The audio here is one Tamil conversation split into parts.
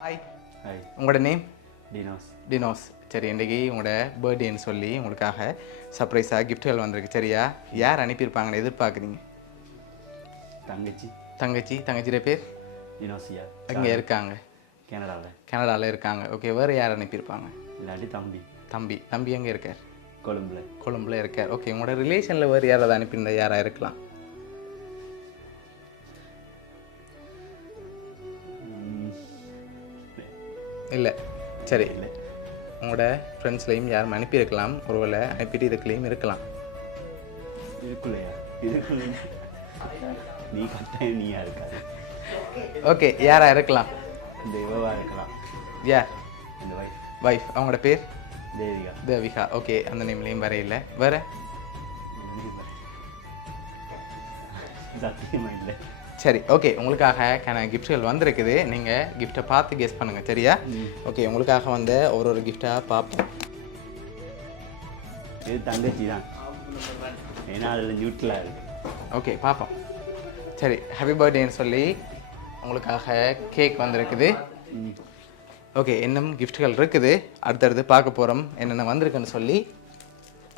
ஹாய் ஹாய் உங்களோட நேம் டினோஸ் டினோஸ் சரி இன்றைக்கி உங்களோட பர்த்டேன்னு சொல்லி உங்களுக்காக சர்ப்ரைஸாக கிஃப்ட்கள் வந்திருக்கு. சரியா? யார் அனுப்பியிருப்பாங்கன்னு எதிர்பார்க்குறீங்க? தங்கச்சி. தங்கச்சி தங்கச்சியோட பேர்? டினோசியா அங்கே இருக்காங்க. கனடாவில் கனடாவில் இருக்காங்க. ஓகே வேறு யார் அனுப்பியிருப்பாங்க? இல்லாட்டி தம்பி. தம்பி. தம்பி எங்கே இருக்கார்? கொழும்புல. கொழும்புல இருக்கார். ஓகே உங்களோட ரிலேஷனில் வேறு யாராவது அனுப்பியிருந்தா யாராக இருக்கலாம்? இல்லை. சரி. இல்லை உங்களோட ஃப்ரெண்ட்ஸ்லையும் யாரும் அனுப்பியிருக்கலாம். ஒருவேளை அனுப்பிட்டு இதுக்குள்ளேயும் இருக்கலாம். நீ கட்டாயம் நீயா இருக்காது ஓகே. யாராக இருக்கலாம்? இந்த இவவா இருக்கலாம். யார்? இந்த வைஃப் வைஃப் அவங்களோட பேர்? தேவிகா. தேவிகா. ஓகே. அந்த நேம்லேயும் வரையில. வேறு? சத்தியமா இல்லை. சரி ஓகே உங்களுக்காக கன கிஃப்ட்கள் வந்திருக்குது. நீங்கள் கிஃப்ட்டை பார்த்து கெஸ் பண்ணுங்கள் சரியா? ஓகே உங்களுக்காக வந்து ஒரு ஒரு கிஃப்டாக பார்ப்போம். இது தங்கச்சி தான். ஏன்னா அதில் நியூட்ரலாக இருக்கு. ஓகே பார்ப்போம். சரி ஹாப்பி பர்த்டேன்னு சொல்லி உங்களுக்காக கேக் வந்திருக்குது. ஓகே இன்னும் கிஃப்ட்கள் இருக்குது. அடுத்தடுத்து பார்க்க போகிறோம் என்னென்ன வந்திருக்குன்னு சொல்லி.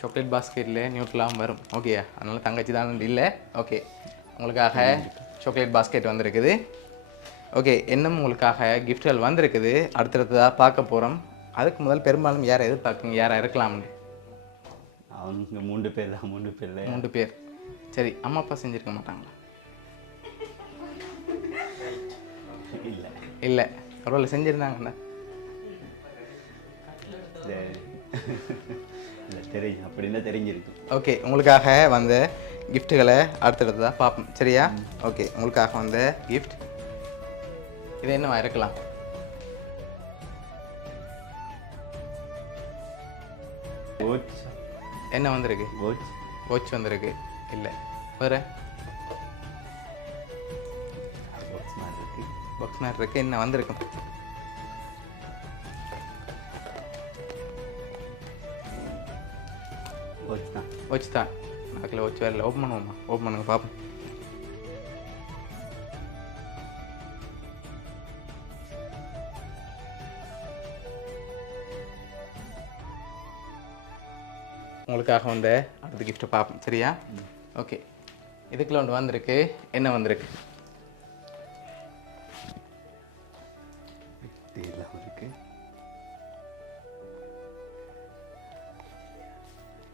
சாக்லேட் பாஸ்கெட்டில் நியூட்ரலாம் வரும். ஓகே அதனால் தங்கச்சி தான் இல்லை. ஓகே உங்களுக்காக சாக்லேட் பாஸ்கெட் வந்திருக்குது. ஓகே இன்னும் உங்களுக்காக கிஃப்ட்கள் வந்திருக்குது. அடுத்தடுத்ததாக பார்க்க போகிறோம் அதுக்கு முதல் பெரும்பாலும் யாரை எதிர்பார்க்குங்க யாராக இருக்கலாம்னு? அவங்க மூன்று பேர் தான் மூன்று பேர்ல மூன்று பேர். சரி அம்மா அப்பா செஞ்சுருக்க மாட்டாங்களா? இல்லை. இல்லை. ஒருவேளை செஞ்சுருந்தாங்கண்ணா. இல்லை தெரியும். அப்படின்னா தெரிஞ்சிருக்கு ஓகே உங்களுக்காக வந்த கிஃப்ட்டுகளை அடுத்தடுத்ததாக பார்ப்போம். சரியா? ஓகே உங்களுக்காக வந்த கிஃப்ட் இது என்னவா இருக்கலாம் கோச் என்ன வந்திருக்கு? கோச் வாட்ச் வந்திருக்கு. இல்லை. வேறு? கோச் மாதிரி இருக்கு. பாக்ஸ் மாதிரி இருக்கு. என்ன வந்திருக்கும் கோச் தான். வாட்ச் தான். அதுக்குள்ள வாட்ச் வேறு ஓப்பன் பண்ணுவோமா ஓப்பன் பண்ணுங்க பார்ப்போம் உங்களுக்காக வந்த அடுத்த கிஃப்ட்டை பார்ப்போம் சரியா? ஓகே இதுக்குள்ள ஒன்று வந்திருக்கு. என்ன வந்திருக்கு?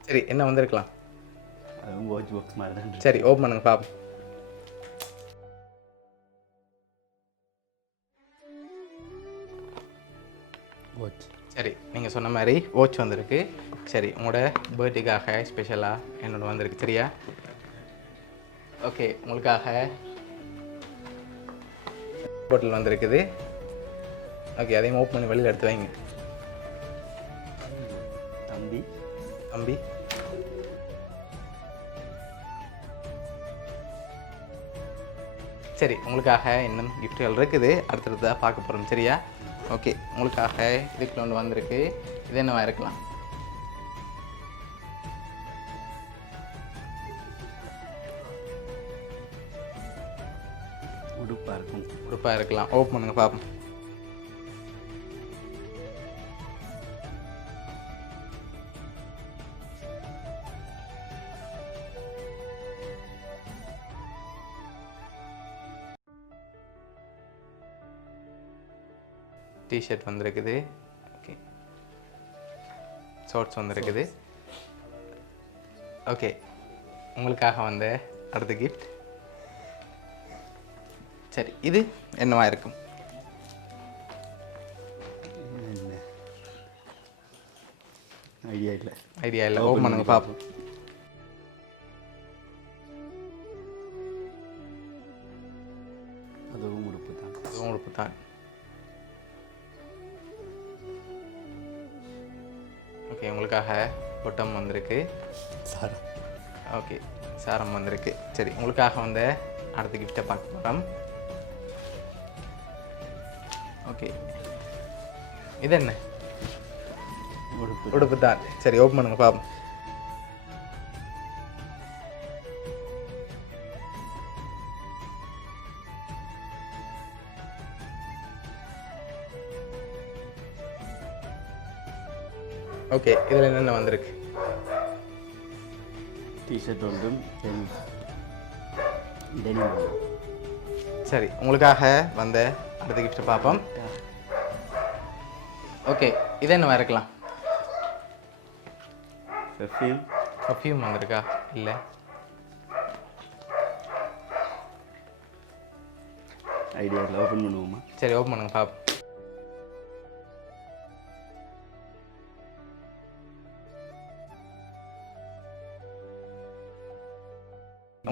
சரி என்ன வந்திருக்கலாம்? அதுவும் கோச் பாக்ஸ் மாதிரி தான் சரி ஓப்பன் பண்ணுங்க பார்ப்போம் கோச் சரி நீங்கள் சொன்ன மாதிரி வாட்ச் வந்திருக்கு. சரி உங்களோட பர்த்டேக்காக ஸ்பெஷலாக என்னோட வந்திருக்கு சரியா? ஓகே உங்களுக்காக பாட்டில் வந்திருக்குது. ஓகே அதையும் ஓப்பன் பண்ணி வெளியில் எடுத்து வைங்க. சரி உங்களுக்காக இன்னும் கிஃப்ட்டுகள் இருக்குது. அடுத்தடுத்ததாக பார்க்க போகிறோம் சரியா? ஓகே உங்களுக்காக இதுக்குள்ள ஒன்று வந்திருக்கு. இது என்னவா இருக்கலாம்? உடுப்பாக இருக்கும். உடுப்பாக இருக்கலாம். ஓப்பன் பண்ணுங்க பார்ப்போம் டிஷர்ட் வந்திருக்குது. ஓகே ஷார்ட்ஸ் வந்திருக்குது. ஓகே உங்களுக்காக வந்த அடுத்த கிஃப்ட் சரி இது என்னவா இருக்கும்? ஐடியா இல்லை. ஐடியா இல்லை. ஓப்பன் பண்ணுங்க பார்ப்போம் அதுவும் உடுப்பு தான். அதுவும் உடுப்பு தான். உங்களுக்காக பொட்டம் வந்திருக்கு. சார் ஓகே சாரம் வந்திருக்கு. சரி உங்களுக்காக வந்த அடுத்த கிஃப்ட்டை பார்க்க போகிறோம் ஓகே இது என்ன? உடுப்பு. தான். சரி ஓப்பன் பண்ணுங்க பார்ப்போம். ஓகே இதில் என்னென்ன வந்திருக்கு? டிஷர்ட் தென் டெனிம் சரி உங்களுக்காக வந்த அடுத்த கிஃப்ட்டை பார்ப்போம். ஓகே இது என்னவா இருக்கலாம். பெர்ஃப்யூம் பர்ஃப்யூம் வந்திருக்கா? இல்லை. ஐடியாவில் ஓப்பன் பண்ணுவோமா? சரி ஓப்பன் பண்ணுங்க பாப்போம்.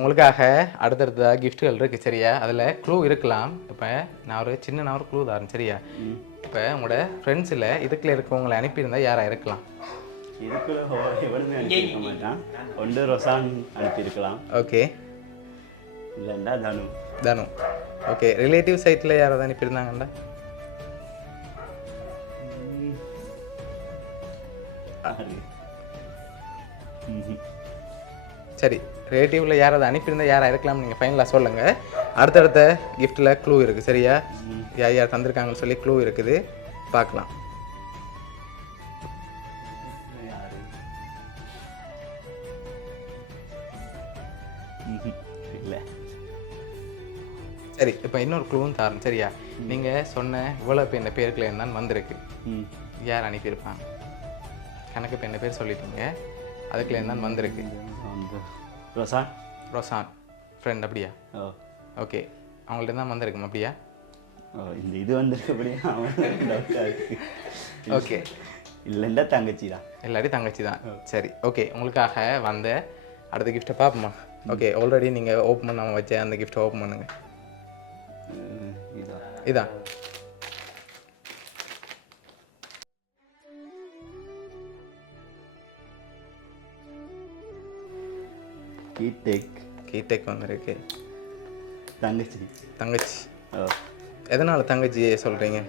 உங்களுக்காக அடுத்தடுத்ததாக கிஃப்ட்டுகள் இருக்குது சரியா? அதில் க்ளூ இருக்கலாம். இப்போ நான் ஒரு சின்ன நான் ஒரு க்ளூ தரேன் சரியா? இப்போ உங்களோட ஃப்ரெண்ட்ஸில் இதுக்குள்ள இருக்கவங்களை அனுப்பியிருந்தா யாராக இருக்கலாம்? இதுக்குள்ள எவனுமே அனுப்பியிருக்க மாட்டான். ஒன்று ரொசான் அனுப்பியிருக்கலாம். ஓகே இல்லைண்டா தனு. தானு. ஓகே ரிலேட்டிவ் சைட்டில் யாராவது அனுப்பியிருந்தாங்கண்டா. சரி ரிலேட்டிவில் யாராவது அனுப்பியிருந்தா யாராக இருக்கலாம் நீங்கள் ஃபைனலாக சொல்லுங்கள் அடுத்தடுத்த கிஃப்ட்டில் க்ளூ இருக்குது சரியா? யார் யார் தந்திருக்காங்கன்னு சொல்லி க்ளூ இருக்குது. பார்க்கலாம். சரி இப்போ இன்னொரு க்ளூவும் தரேன் சரியா? நீங்கள் சொன்ன இவ்வளோ இப்போ இந்த பேருக்குள்ள என்னன்னு வந்திருக்கு. ம். யார் அனுப்பியிருப்பாங்க? கணக்கு இப்போ என்ன பேர் சொல்லிட்டீங்க? அதுக்குள்ள என்னன்னு வந்திருக்கு. வந்து ரொசான்? ரோசான். ஃப்ரெண்ட் அப்படியா? ஓ. ஓகே அவங்கள்ட்ட தான் வந்திருக்கும். அப்படியா? ஓ இந்த இது டவுட்டாக இருக்கு. ஓகே இல்லைண்டா தங்கச்சி தான். இல்லாட்டி தங்கச்சி தான். சரி ஓகே உங்களுக்காக வந்த அடுத்த கிஃப்ட்டை பார்ப்போமா? ஓகே ஆல்ரெடி நீங்கள் ஓப்பன் பண்ணாமல் வச்ச அந்த கிஃப்ட்டை ஓப்பன் பண்ணுங்க. இதான் கீடெக் கீடெக் வந்திருக்கு. தங்கச்சி. தங்கச்சி. ஓ எதனால் தங்கச்சியை சொல்கிறீங்க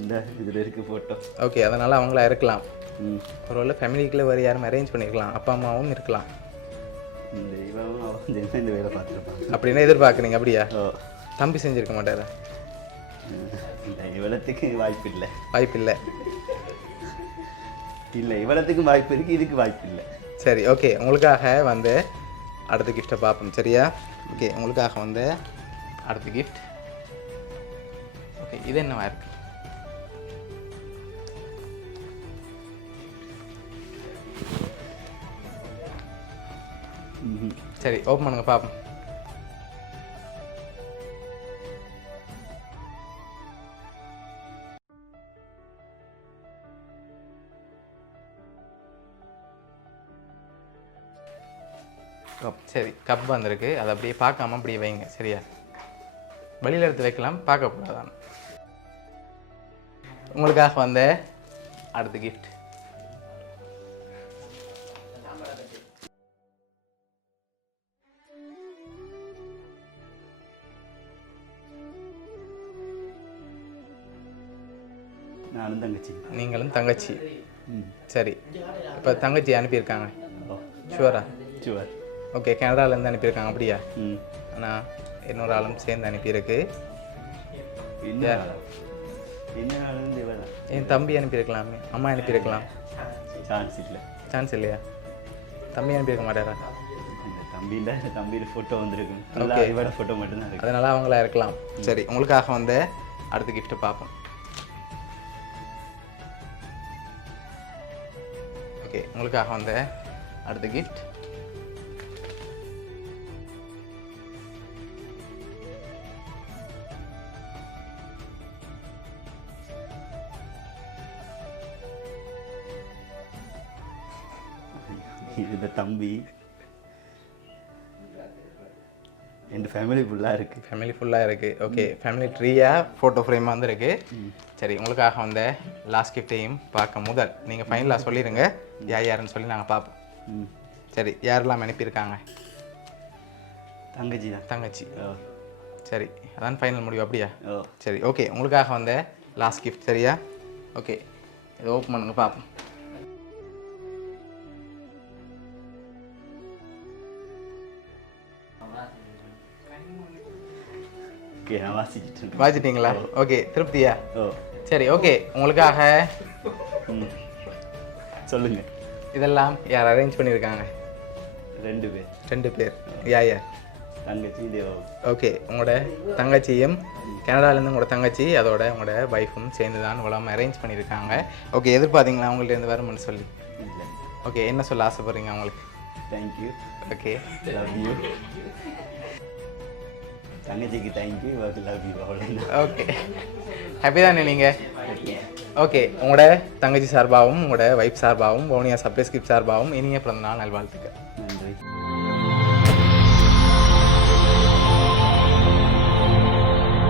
இந்த இதில் இருக்கு ஃபோட்டோ ஓகே அதனால் அவங்களா இருக்கலாம். ம். ஒருவேளை ஃபேமிலிக்குள்ளே வேறு யாரும் அரேஞ்ச் பண்ணியிருக்கலாம் அப்பா அம்மாவும் இருக்கலாம். இந்த இவன் இந்த வேலை பார்த்துருப்பான் அப்படின்னு எதிர்பார்க்குறீங்க அப்படியா? ஓ தம்பி செஞ்சுருக்க மாட்டாரா? இவ்வளத்துக்கு வாய்ப்பு இல்லை. வாய்ப்பு இல்லை. இல்லை இவ்வளத்துக்கும் வாய்ப்பு இருக்கு இதுக்கு வாய்ப்பு இல்லை. சரி ஓகே உங்களுக்காக வந்து அடுத்த கிஃப்டை பார்ப்போம் சரியா? ஓகே உங்களுக்காக வந்து அடுத்த கிஃப்ட் ஓகே இது என்னவா இருக்கு? சரி ஓப்பன் பண்ணுங்க பார்ப்போம். கப் சரி கப் வந்திருக்கு. அதை அப்படியே பார்க்காம அப்படியே வைங்க சரியா? வெளியில் எடுத்து வைக்கலாம் பார்க்கக்கூடாதான். உங்களுக்காக வந்த அடுத்த கிஃப்ட் நானும் தங்கச்சி. நீங்களும் தங்கச்சி. சரி. இப்போ தங்கச்சி அனுப்பியிருக்காங்க. ஷுவரா சுவர் ஓகே கனடாலேருந்து அனுப்பியிருக்காங்க அப்படியா? ம். ஆனால் இன்னொரு ஆளும் சேர்ந்து அனுப்பியிருக்கு. என் தம்பி அனுப்பியிருக்கலாமே அம்மா அனுப்பியிருக்கலாம். சான்ஸ் இல்லை. சான்ஸ் இல்லையா? தம்பி அனுப்பியிருக்க மாட்டாரா? இந்த தம்பியில் தம்பியில் ஃபோட்டோ வந்திருக்கும் Okay. இவட ஃபோட்டோ மட்டும்தான் அதனால அவங்களா இருக்கலாம். சரி உங்களுக்காக வந்து அடுத்த கிஃப்ட்டை பார்ப்போம். ஓகே உங்களுக்காக வந்து அடுத்த கிஃப்ட் என் ஃபேமிலி ஃபுல்லாக இருக்கு. ஃபேமிலி ஃபுல்லாக இருக்குது ஓகே ஃபேமிலி ட்ரீயாக ஃபோட்டோ ஃப்ரேம் வந்திருக்கு. சரி உங்களுக்காக வந்த லாஸ்ட் கிஃப்டையும் பார்க்க முதல். நீங்கள் ஃபைனலாக சொல்லிடுங்க யார் யாருன்னு சொல்லி நாங்கள் பார்ப்போம். சரி யாரெல்லாம் அனுப்பியிருக்காங்க? தங்கச்சி தான். தங்கச்சி. ஓ. சரி அதான் ஃபைனல் முடிவு. அப்படியா? ஓ. சரி ஓகே உங்களுக்காக வந்த லாஸ்ட் கிஃப்ட் சரியா? ஓகே இதை ஓப்பன் பண்ணுங்க பார்ப்போம். ஓகே நான் வாசிக்கிட்டு இருக்கேன். வாசிட்டீங்களா ஓகே திருப்தியா? ஓ. சரி ஓகே உங்களுக்காக சொல்லுங்க. இதெல்லாம் யார் அரேஞ்ச் பண்ணியிருக்காங்க? ரெண்டு பேர். ரெண்டு பேர். யா யா. தங்கச்சி தேவா. ஓகே உங்களோட தங்கச்சியும் கனடாலேருந்து உங்களோட தங்கச்சி அதோட உங்களோட ஒய்ஃபும் சேர்ந்து தான் உலகம் அரேஞ்ச் பண்ணியிருக்காங்க. ஓகே எதிர்பார்த்தீங்களா அவங்கள்ட்ட இருந்து வரும்னு சொல்லி? ஓகே என்ன சொல்ல ஆசைப்படுறீங்க அவங்களுக்கு thank you okay love you தங்கச்சிக்கு தேங்க்யூ இவருக்கு லவ் யூ அவ்வளோ ஓகே ஹாப்பி தானே நீங்கள் ஓகே உங்களோட தங்கச்சி சார்பாகவும் உங்களோட வைஃப் சார்பாகவும் பவுனியா சப்ளை ஸ்கிரிப் சார்பாகவும் இனிய பிறந்தநாள் நல்வாழ்த்துக்கள். நன்றி